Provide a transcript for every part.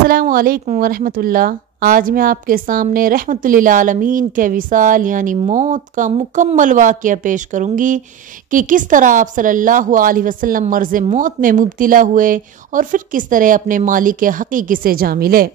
السلام علیکم ورحمۃ اللہ۔ آج میں آپ کے سامنے رحمت للعالمین کے وصال یعنی موت کا مکمل واقعہ پیش کروں گی کہ کس طرح آپ صلی اللہ علیہ وسلم مرض موت میں مبتلا ہوئے اور پھر کس طرح اپنے مالک حقیقی سے جا ملے۔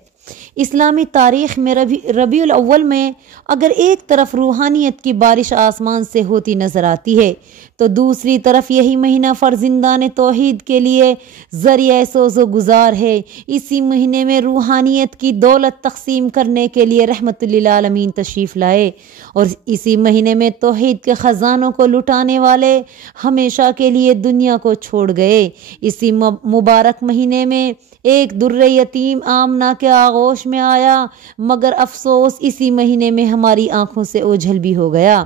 اسلامی تاریخ میں ربیع الاول میں اگر ایک طرف روحانیت کی بارش آسمان سے ہوتی نظر آتی ہے تو دوسری طرف یہی مہینہ فرزندان توحید کے لیے ذریعہ سوز و گزار ہے۔ اسی مہینے میں روحانیت کی دولت تقسیم کرنے کے لیے رحمت للعالمین تشریف لائے اور اسی مہینے میں توحید کے خزانوں کو لٹانے والے ہمیشہ کے لیے دنیا کو چھوڑ گئے۔ اسی مبارک مہینے میں ایک در یتیم آمنہ کے آغوش میں آیا، مگر افسوس اسی مہینے میں ہماری آنکھوں سے اوجھل بھی ہو گیا۔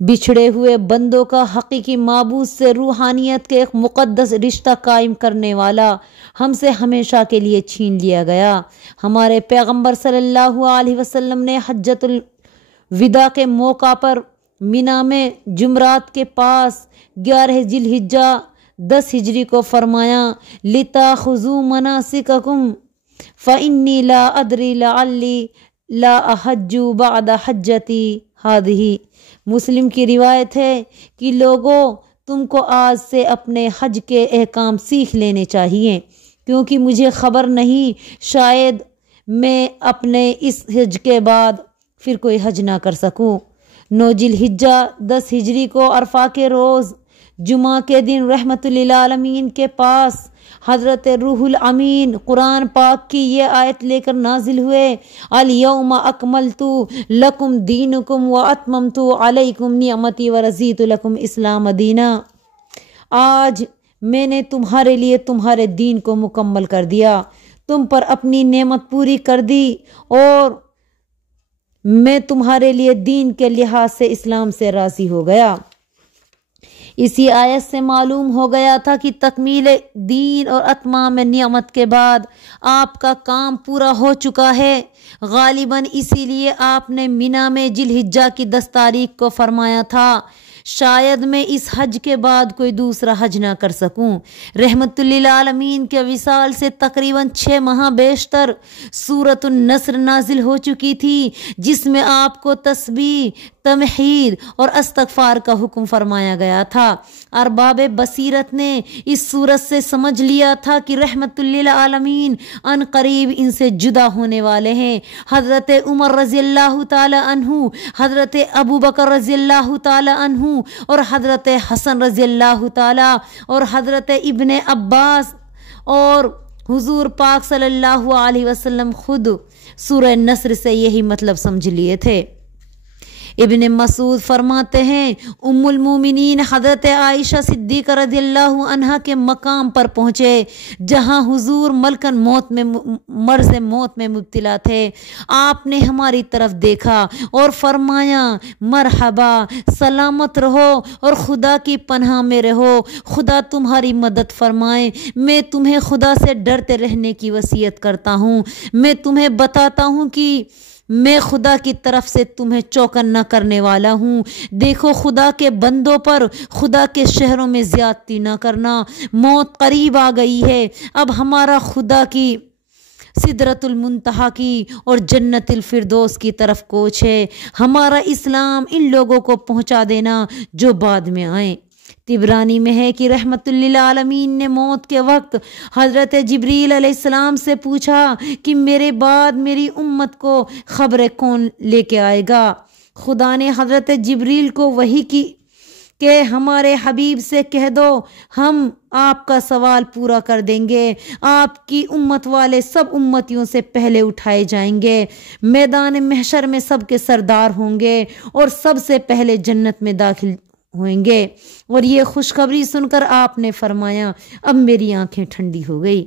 بچھڑے ہوئے بندوں کا حقیقی معبود سے روحانیت کے ایک مقدس رشتہ قائم کرنے والا ہم سے ہمیشہ کے لیے چھین لیا گیا۔ ہمارے پیغمبر صلی اللہ علیہ وسلم نے حجۃ الوداع کے موقع پر مینا میں جمرات کے پاس 11 ذی الحجہ 10 ہجری کو فرمایا لِتَأْخُذُوا مَنَاسِكَكُمْ فَإِنِّي لَا أَدْرِي لَعَلِّي لَا أَحُجُّ بَعْدَ حَجَّتِي هَذِهِ۔ مسلم کی روایت ہے کہ لوگوں تم کو آج سے اپنے حج کے احکام سیکھ لینے چاہیے، کیونکہ مجھے خبر نہیں شاید میں اپنے اس حج کے بعد پھر کوئی حج نہ کر سکوں۔ 9 ذی الحجہ 10 ہجری کو عرفہ کے روز جمعہ کے دن رحمت للعالمین کے پاس حضرت روح الامین قرآن پاک کی یہ آیت لے کر نازل ہوئے، الیوم اکملت لکم دینکم واتممت علیکم نعمتی ورضیت لکم اسلام دینا۔ آج میں نے تمہارے لیے تمہارے دین کو مکمل کر دیا، تم پر اپنی نعمت پوری کر دی اور میں تمہارے لیے دین کے لحاظ سے اسلام سے راضی ہو گیا۔ اسی آیت سے معلوم ہو گیا تھا کہ تکمیل دین اور اتمام نعمت کے بعد آپ کا کام پورا ہو چکا ہے۔ غالباً اسی لیے آپ نے مینا میں ذی الحجہ کی 10 تاریخ کو فرمایا تھا شاید میں اس حج کے بعد کوئی دوسرا حج نہ کر سکوں۔ رحمت للعالمین کے وصال سے تقریباً 6 ماہ بیشتر سورۃ النصر نازل ہو چکی تھی، جس میں آپ کو تسبیح، تمحید اور استغفار کا حکم فرمایا گیا تھا۔ ارباب بصیرت نے اس صورت سے سمجھ لیا تھا کہ رحمت للعالمین ان قریب ان سے جدا ہونے والے ہیں۔ حضرت عمر رضی اللہ تعالی عنہ، حضرت ابو بکر رضی اللہ تعالی عنہ اور حضرت حسن رضی اللہ تعالی اور حضرت ابن عباس اور حضور پاک صلی اللہ علیہ وسلم خود سورہ نصر سے یہی مطلب سمجھ لیے تھے۔ ابن مسعود فرماتے ہیں ام المومنین حضرت عائشہ صدیقہ رضی اللہ عنہا کے مقام پر پہنچے جہاں حضور ملکن مرض موت میں مبتلا تھے۔ آپ نے ہماری طرف دیکھا اور فرمایا مرحبا، سلامت رہو اور خدا کی پناہ میں رہو، خدا تمہاری مدد فرمائے۔ میں تمہیں خدا سے ڈرتے رہنے کی وصیت کرتا ہوں۔ میں تمہیں بتاتا ہوں کہ میں خدا کی طرف سے تمہیں چوکن نہ کرنے والا ہوں۔ دیکھو خدا کے بندوں پر خدا کے شہروں میں زیادتی نہ کرنا، موت قریب آ گئی ہے۔ اب ہمارا خدا کی سدرۃ المنتہا کی اور جنت الفردوس کی طرف کوچ ہے۔ ہمارا اسلام ان لوگوں کو پہنچا دینا جو بعد میں آئیں۔ طبرانی میں ہے کہ رحمت للعالمین نے موت کے وقت حضرت جبریل علیہ السلام سے پوچھا کہ میرے بعد میری امت کو خبر کون لے کے آئے گا؟ خدا نے حضرت جبریل کو وحی کی کہ ہمارے حبیب سے کہہ دو ہم آپ کا سوال پورا کر دیں گے، آپ کی امت والے سب امتیوں سے پہلے اٹھائے جائیں گے، میدان محشر میں سب کے سردار ہوں گے اور سب سے پہلے جنت میں داخل ہوئیں گے۔ اور یہ خوشخبری سن کر آپ نے فرمایا اب میری آنکھیں ٹھنڈی ہو گئی۔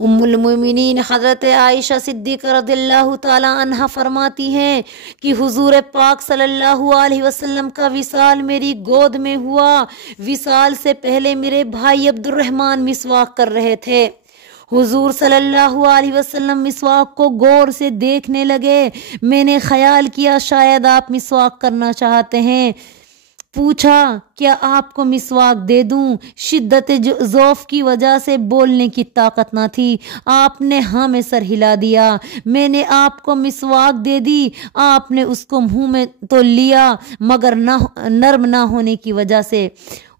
ام المومنین حضرت عائشہ صدیقہ رضی اللہ تعالی عنہ فرماتی ہیں کہ حضور پاک صلی اللہ علیہ وسلم کا وصال میری گود میں ہوا۔ وصال سے پہلے میرے بھائی عبد الرحمن مسواک کر رہے تھے۔ حضور صلی اللہ علیہ وسلم مسواک کو غور سے دیکھنے لگے۔ میں نے خیال کیا شاید آپ مسواک کرنا چاہتے ہیں۔ پوچھا کیا آپ کو مسواک دے دوں؟ شدت ذوف کی وجہ سے بولنے کی طاقت نہ تھی، آپ نے ہاں میں سر ہلا دیا۔ میں نے آپ کو مسواک دے دی، آپ نے اس کو منہ میں تو لیا مگر نرم نہ ہونے کی وجہ سے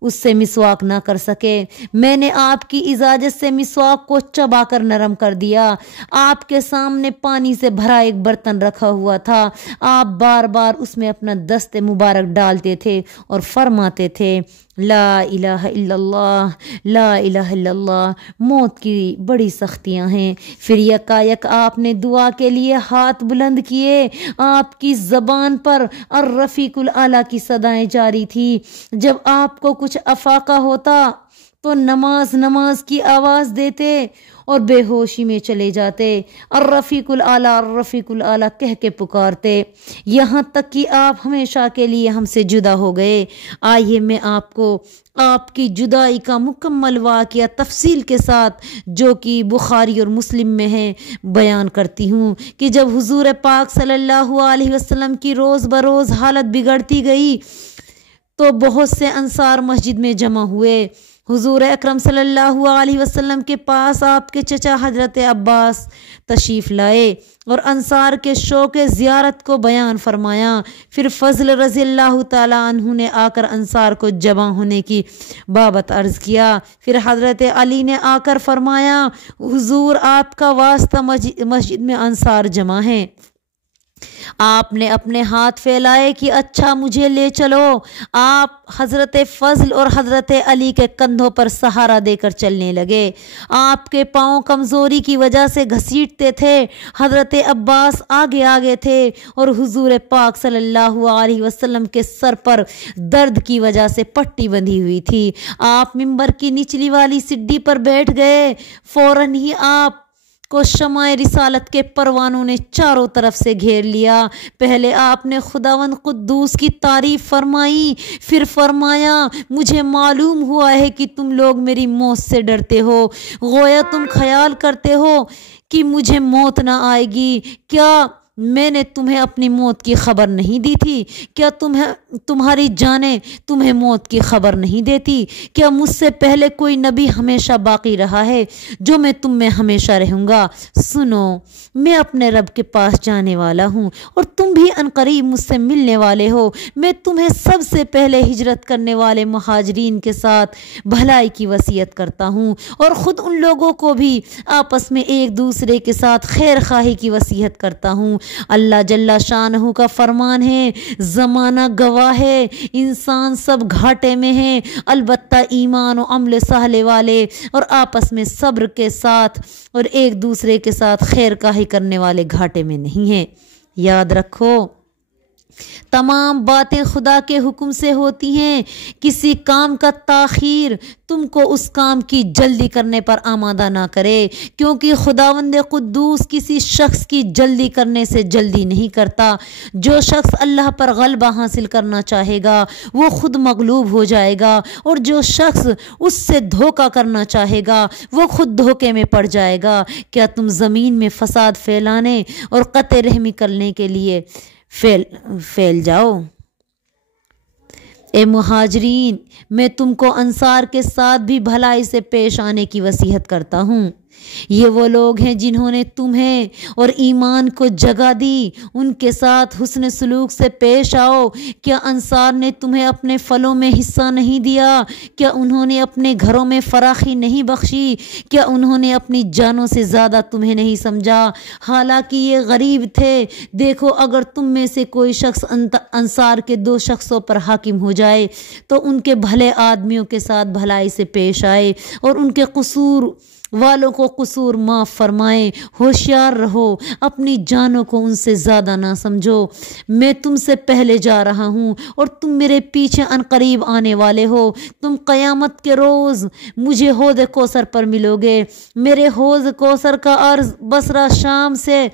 اس سے مسواک نہ کر سکے۔ میں نے آپ کی اجازت سے مسواک کو چبا کر نرم کر دیا۔ آپ کے سامنے پانی سے بھرا ایک برتن رکھا ہوا تھا، آپ بار بار اس میں اپنا دست مبارک ڈالتے تھے اور فرماتے تھے لا الہ الا اللہ، لا الہ الا اللہ۔ موت کی بڑی سختیاں ہیں۔ پھر یکایک آپ نے دعا کے لیے ہاتھ بلند کیے، آپ کی زبان پر الرفیق الاعلیٰ کی صدائیں جاری تھی۔ جب آپ کو کچھ افاقہ ہوتا تو نماز کی آواز دیتے اور بے ہوشی میں چلے جاتے، الرفیق الاعلیٰ الرفیق الاعلیٰ کہہ کے پکارتے، یہاں تک کہ آپ ہمیشہ کے لیے ہم سے جدا ہو گئے۔ آئیے میں آپ کو آپ کی جدائی کا مکمل واقعہ تفصیل کے ساتھ، جو کہ بخاری اور مسلم میں ہے، بیان کرتی ہوں کہ جب حضور پاک صلی اللہ علیہ وسلم کی روز بروز حالت بگڑتی گئی تو بہت سے انصار مسجد میں جمع ہوئے۔ حضور اکرم صلی اللہ علیہ وسلم کے پاس آپ کے چچا حضرت عباس تشریف لائے اور انصار کے شوق زیارت کو بیان فرمایا۔ پھر فضل رضی اللہ تعالیٰ عنہ نے آ کر انصار کو جمع ہونے کی بابت عرض کیا۔ پھر حضرت علی نے آ کر فرمایا حضور آپ کا واسطہ مسجد میں انصار جمع ہیں۔ آپ نے اپنے ہاتھ پھیلائے کہ اچھا مجھے لے چلو۔ آپ حضرت فضل اور حضرت علی کے کندھوں پر سہارا دے کر چلنے لگے۔ آپ کے پاؤں کمزوری کی وجہ سے گھسیٹتے تھے۔ حضرت عباس آگے آگے تھے اور حضور پاک صلی اللہ علیہ وسلم کے سر پر درد کی وجہ سے پٹی بندھی ہوئی تھی۔ آپ منبر کی نچلی والی سیڑھی پر بیٹھ گئے۔ فوراً ہی آپ کو شمع رسالت کے پروانوں نے چاروں طرف سے گھیر لیا۔ پہلے آپ نے خداوند قدوس کی تعریف فرمائی، پھر فرمایا مجھے معلوم ہوا ہے کہ تم لوگ میری موت سے ڈرتے ہو، گویا تم خیال کرتے ہو کہ مجھے موت نہ آئے گی۔ کیا میں نے تمہیں اپنی موت کی خبر نہیں دی تھی؟ کیا تمہاری جانیں تمہیں موت کی خبر نہیں دیتی؟ کیا مجھ سے پہلے کوئی نبی ہمیشہ باقی رہا ہے جو میں تم میں ہمیشہ رہوں گا؟ سنو، میں اپنے رب کے پاس جانے والا ہوں اور تم بھی عنقریب مجھ سے ملنے والے ہو۔ میں تمہیں سب سے پہلے ہجرت کرنے والے مہاجرین کے ساتھ بھلائی کی وصیت کرتا ہوں اور خود ان لوگوں کو بھی آپس میں ایک دوسرے کے ساتھ خیر خواہی کی وصیت کرتا ہوں۔ اللہ جل شانہ کا فرمان ہے، زمانہ گواہ ہے، انسان سب گھاٹے میں ہیں، البتہ ایمان و عمل صالح والے اور آپس میں صبر کے ساتھ اور ایک دوسرے کے ساتھ خیر خواہی کرنے والے گھاٹے میں نہیں ہیں۔ یاد رکھو، تمام باتیں خدا کے حکم سے ہوتی ہیں۔ کسی کام کا تاخیر تم کو اس کام کی جلدی کرنے پر آمادہ نہ کرے، کیونکہ خداوند قدوس کسی شخص کی جلدی کرنے سے جلدی نہیں کرتا۔ جو شخص اللہ پر غلبہ حاصل کرنا چاہے گا وہ خود مغلوب ہو جائے گا، اور جو شخص اس سے دھوکہ کرنا چاہے گا وہ خود دھوکے میں پڑ جائے گا۔ کیا تم زمین میں فساد پھیلانے اور قطع رحمی کرنے کے لیے پھیل جاؤ؟ اے مہاجرین، میں تم کو انصار کے ساتھ بھی بھلائی سے پیش آنے کی وصیت کرتا ہوں۔ یہ وہ لوگ ہیں جنہوں نے تمہیں اور ایمان کو جگہ دی، ان کے ساتھ حسن سلوک سے پیش آؤ۔ کیا انصار نے تمہیں اپنے پھلوں میں حصہ نہیں دیا؟ کیا انہوں نے اپنے گھروں میں فراخی نہیں بخشی؟ کیا انہوں نے اپنی جانوں سے زیادہ تمہیں نہیں سمجھا؟ حالانکہ یہ غریب تھے۔ دیکھو، اگر تم میں سے کوئی شخص انصار کے 2 شخصوں پر حاکم ہو جائے تو ان کے بھلے آدمیوں کے ساتھ بھلائی سے پیش آئے اور ان کے قصور والوں کو قصور معاف فرمائیں۔ ہوشیار رہو، اپنی جانوں کو ان سے زیادہ نہ سمجھو۔ میں تم سے پہلے جا رہا ہوں اور تم میرے پیچھے عنقریب آنے والے ہو۔ تم قیامت کے روز مجھے حوض کوثر پر ملو گے۔ میرے حوض کوثر کا عرض بصرہ شام سے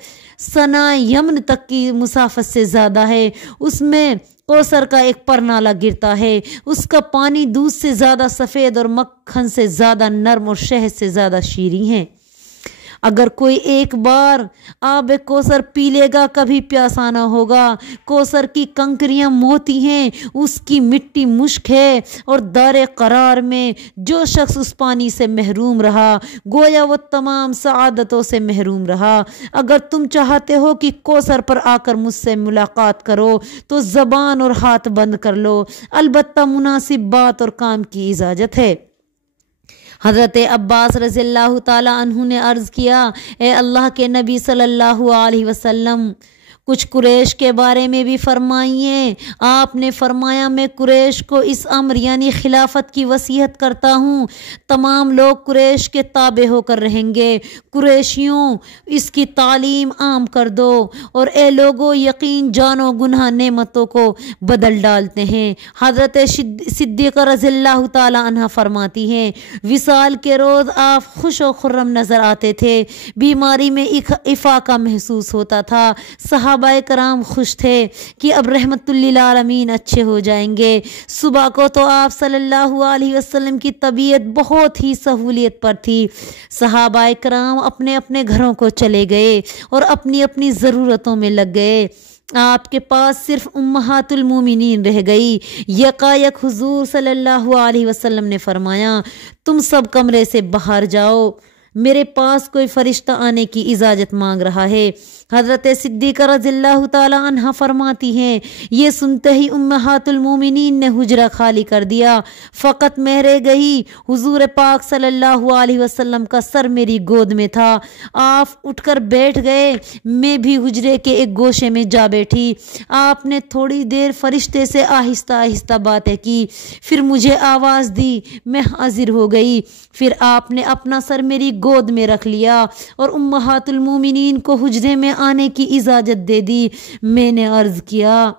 صنعاء یمن تک کی مسافت سے زیادہ ہے۔ اس میں کوثر کا ایک پرنالہ گرتا ہے، اس کا پانی دودھ سے زیادہ سفید اور مکھن سے زیادہ نرم اور شہد سے زیادہ شیریں ہے۔ اگر کوئی ایک بار آب کوثر پی لے گا کبھی پیاسا نہ ہوگا۔ کوثر کی کنکریاں موتی ہیں، اس کی مٹی مشک ہے، اور دار قرار میں جو شخص اس پانی سے محروم رہا گویا وہ تمام سعادتوں سے محروم رہا۔ اگر تم چاہتے ہو کہ کوثر پر آ کر مجھ سے ملاقات کرو تو زبان اور ہاتھ بند کر لو، البتہ مناسب بات اور کام کی اجازت ہے۔ حضرت عباس رضی اللہ تعالیٰ عنہ نے عرض کیا، اے اللہ کے نبی صلی اللہ علیہ وسلم، کچھ قریش کے بارے میں بھی فرمائیے۔ آپ نے فرمایا، میں قریش کو اس امر یعنی خلافت کی وصیت کرتا ہوں، تمام لوگ قریش کے تابع ہو کر رہیں گے۔ قریشیوں، اس کی تعلیم عام کر دو، اور اے لوگو، یقین جانو گناہ نعمتوں کو بدل ڈالتے ہیں۔ حضرت صدیقہ رضی اللہ تعالیٰ عنہ فرماتی ہیں، وصال کے روز آپ خوش و خرم نظر آتے تھے، بیماری میں افاقہ محسوس ہوتا تھا۔ صحابہ کرام خوش تھے کہ اب رحمت للعالمین اچھے ہو جائیں گے۔ صبح کو تو آپ صلی اللہ علیہ وسلم کی طبیعت بہت ہی سہولیت پر تھی۔ صحابہ کرام اپنے اپنے گھروں کو چلے گئے اور اپنی اپنی ضرورتوں میں لگ گئے۔ آپ کے پاس صرف امہات المومنین رہ گئی۔ یکایک حضور صلی اللہ علیہ وسلم نے فرمایا، تم سب کمرے سے باہر جاؤ، میرے پاس کوئی فرشتہ آنے کی اجازت مانگ رہا ہے۔ حضرت صدیقہ رضی اللہ تعالی عنہ فرماتی ہیں، یہ سنتے ہی امہات المومنین نے حجرہ خالی کر دیا، فقط میں رہ گئی۔ حضور پاک صلی اللہ علیہ وسلم کا سر میری گود میں تھا۔ آپ اٹھ کر بیٹھ گئے، میں بھی حجرے کے ایک گوشے میں جا بیٹھی۔ آپ نے تھوڑی دیر فرشتے سے آہستہ آہستہ باتیں کی، پھر مجھے آواز دی، میں حاضر ہو گئی۔ پھر آپ نے اپنا سر میری گود میں رکھ لیا اور امہات المومنین کو حجرے میں آنے کی اجازت دے دی۔ میں نے عرض کیا،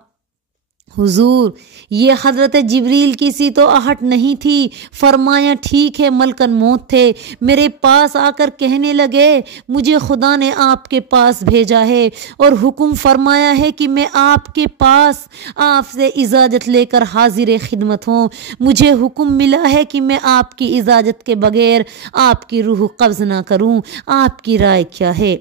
حضور، یہ حضرت جبریل کی سی تو آہٹ نہیں تھی۔ فرمایا، ٹھیک ہے، ملکن موت تھے۔ میرے پاس آ کر کہنے لگے، مجھے خدا نے آپ کے پاس بھیجا ہے اور حکم فرمایا ہے کہ میں آپ کے پاس آپ سے اجازت لے کر حاضر خدمت ہوں۔ مجھے حکم ملا ہے کہ میں آپ کی اجازت کے بغیر آپ کی روح قبض نہ کروں۔ آپ کی رائے کیا ہے؟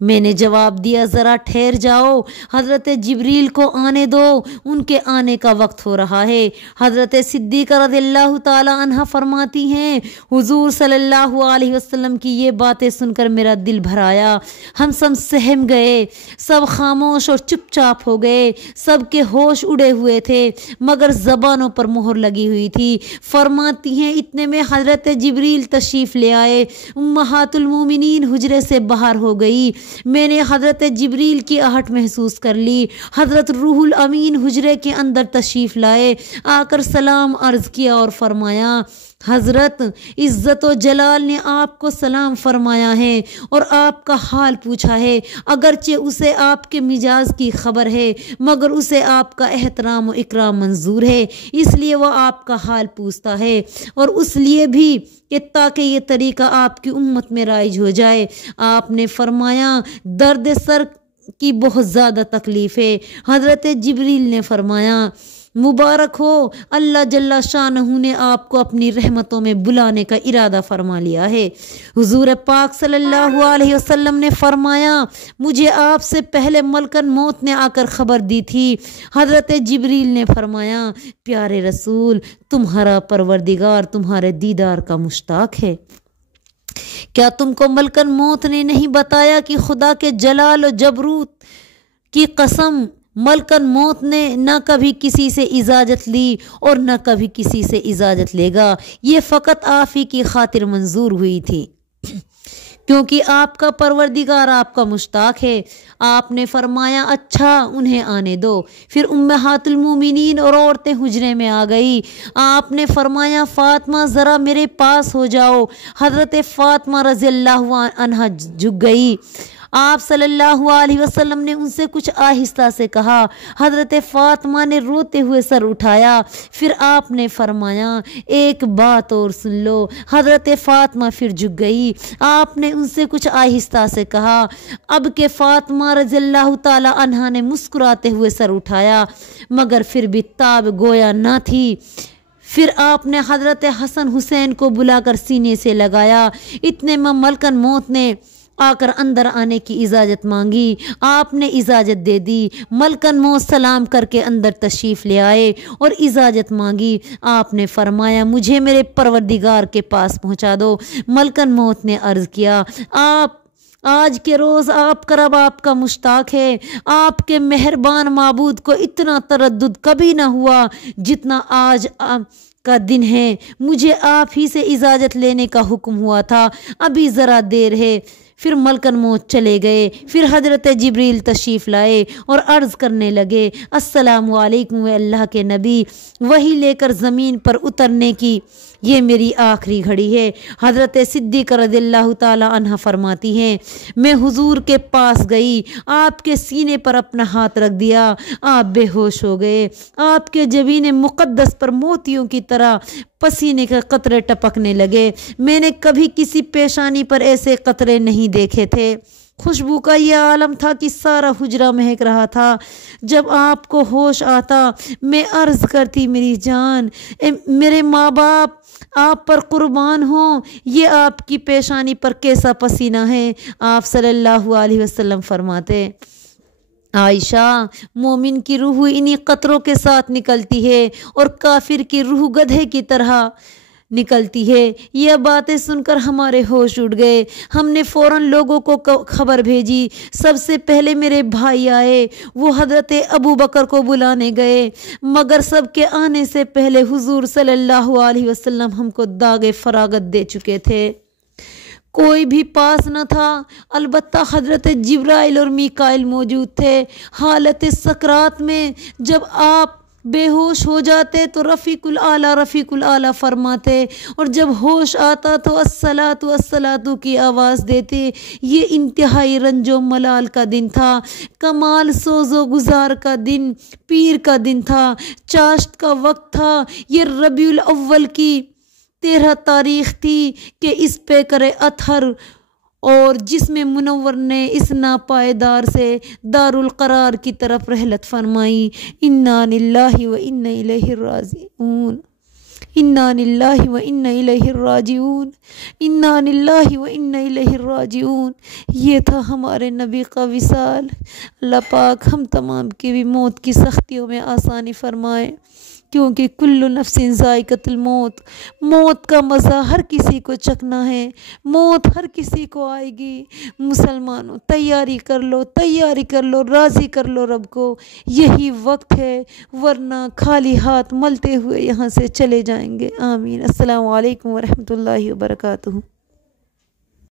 میں نے جواب دیا، ذرا ٹھہر جاؤ، حضرت جبریل کو آنے دو، ان کے آنے کا وقت ہو رہا ہے۔ حضرت صدیقہ رضی اللہ تعالی عنہ فرماتی ہیں، حضور صلی اللہ علیہ وسلم کی یہ باتیں سن کر میرا دل بھر آیا۔ ہم سب سہم گئے، سب خاموش اور چپ چاپ ہو گئے، سب کے ہوش اڑے ہوئے تھے مگر زبانوں پر مہر لگی ہوئی تھی۔ فرماتی ہیں، اتنے میں حضرت جبریل تشریف لے آئے، امہات المومنین حجرے سے باہر ہو گئی۔ میں نے حضرت جبریل کی آہٹ محسوس کر لی۔ حضرت روح الامین حجرے کے اندر تشریف لائے، آ کر سلام عرض کیا اور فرمایا، حضرت عزت و جلال نے آپ کو سلام فرمایا ہے اور آپ کا حال پوچھا ہے۔ اگرچہ اسے آپ کے مزاج کی خبر ہے مگر اسے آپ کا احترام و اکرام منظور ہے، اس لیے وہ آپ کا حال پوچھتا ہے، اور اس لیے بھی کہ تاکہ یہ طریقہ آپ کی امت میں رائج ہو جائے۔ آپ نے فرمایا، درد سر کی بہت زیادہ تکلیف ہے۔ حضرت جبریل نے فرمایا، مبارک ہو، اللہ جل شانہ نے آپ کو اپنی رحمتوں میں بلانے کا ارادہ فرما لیا ہے۔ حضور پاک صلی اللہ علیہ وسلم نے فرمایا، مجھے آپ سے پہلے ملکن موت نے آ کر خبر دی تھی۔ حضرت جبریل نے فرمایا، پیارے رسول، تمہارا پروردگار تمہارے دیدار کا مشتاق ہے۔ کیا تم کو ملکن موت نے نہیں بتایا کہ خدا کے جلال و جبروت کی قسم، ملکن موت نے نہ کبھی کسی سے اجازت لی اور نہ کبھی کسی سے اجازت لے گا، یہ فقط آپ ہی کی خاطر منظور ہوئی تھی کیونکہ آپ کا پروردگار آپ کا مشتاق ہے۔ آپ نے فرمایا، اچھا، انہیں آنے دو۔ پھر امہات المومنین اور عورتیں حجرے میں آ گئی۔ آپ نے فرمایا، فاطمہ ذرا میرے پاس ہو جاؤ۔ حضرت فاطمہ رضی اللہ عنہا جھک گئی۔ آپ صلی اللہ علیہ وسلم نے ان سے کچھ آہستہ سے کہا۔ حضرت فاطمہ نے روتے ہوئے سر اٹھایا۔ پھر آپ نے فرمایا، ایک بات اور سن لو۔ حضرت فاطمہ پھر جھک گئی۔ آپ نے ان سے کچھ آہستہ سے کہا۔ اب کہ فاطمہ رضی اللہ تعالی عنہا نے مسکراتے ہوئے سر اٹھایا مگر پھر بھی تاب گویا نہ تھی۔ پھر آپ نے حضرت حسن حسین کو بلا کر سینے سے لگایا۔ اتنے میں ملکن موت نے آکر اندر آنے کی اجازت مانگی۔ آپ نے اجازت دے دی۔ ملکن موت سلام کر کے اندر تشریف لے آئے اور اجازت مانگی۔ آپ نے فرمایا مجھے میرے پروردگار کے پاس پہنچا دو۔ ملکن موت نے عرض کیا آپ آج کے روز آپ کا رب آپ کا مشتاق ہے، آپ کے مہربان معبود کو اتنا تردد کبھی نہ ہوا جتنا آج کا دن ہے۔ مجھے آپ ہی سے اجازت لینے کا حکم ہوا تھا، ابھی ذرا دیر ہے۔ پھر ملکن موت چلے گئے۔ پھر حضرت جبریل تشریف لائے اور عرض کرنے لگے السلام علیکم اے اللہ کے نبی، وہی لے کر زمین پر اترنے کی یہ میری آخری گھڑی ہے۔ حضرت صدیقہ رضی اللہ تعالی عنہ فرماتی ہیں میں حضور کے پاس گئی، آپ کے سینے پر اپنا ہاتھ رکھ دیا، آپ بے ہوش ہو گئے۔ آپ کے جبین مقدس پر موتیوں کی طرح پسینے کے قطرے ٹپکنے لگے۔ میں نے کبھی کسی پیشانی پر ایسے قطرے نہیں دیکھے تھے۔ خوشبو کا یہ عالم تھا کہ سارا حجرہ مہک رہا تھا۔ جب آپ کو ہوش آتا میں عرض کرتی میری جان، میرے ماں باپ آپ پر قربان ہوں، یہ آپ کی پیشانی پر کیسا پسینہ ہے۔ آپ صلی اللہ علیہ وسلم فرماتے عائشہ مومن کی روح انہی قطروں کے ساتھ نکلتی ہے اور کافر کی روح گدھے کی طرح نکلتی ہے۔ یہ باتیں سن کر ہمارے ہوش اڑ گئے۔ ہم نے فوراً لوگوں کو خبر بھیجی۔ سب سے پہلے میرے بھائی آئے، وہ حضرت ابو بکر کو بلانے گئے، مگر سب کے آنے سے پہلے حضور صلی اللہ علیہ وسلم ہم کو داغ فراغت دے چکے تھے۔ کوئی بھی پاس نہ تھا، البتہ حضرت جبرائیل اور میکائیل موجود تھے۔ حالت سکرات میں جب آپ بے ہوش ہو جاتے تو رفیق الاعلیٰ فرماتے، اور جب ہوش آتا تو الصلاۃ الصلاۃ کی آواز دیتے۔ یہ انتہائی رنج و ملال کا دن تھا، کمال سوز و گزار کا دن، پیر کا دن تھا، چاشت کا وقت تھا۔ یہ ربیع الاول کی 13 تاریخ تھی کہ اس پہ کرے اطہر اور جسم منور نے اس ناپائیدار سے دار القرار کی طرف رحلت فرمائی۔ انا للہ و انا الیہ راجعون، انا للہ و انا الیہ راجعون، انا للہ و انا الیہ راجعون۔ یہ تھا ہمارے نبی کا وصال۔ اللہ پاک ہم تمام کی بھی موت کی سختیوں میں آسانی فرمائے، کیونکہ کل نفس ذائقۃ الموت، موت کا مزہ ہر کسی کو چکھنا ہے، موت ہر کسی کو آئے گی۔ مسلمانوں تیاری کر لو، راضی کر لو رب کو، یہی وقت ہے، ورنہ خالی ہاتھ ملتے ہوئے یہاں سے چلے جائیں گے۔ آمین۔ السلام علیکم ورحمۃ اللہ وبرکاتہ۔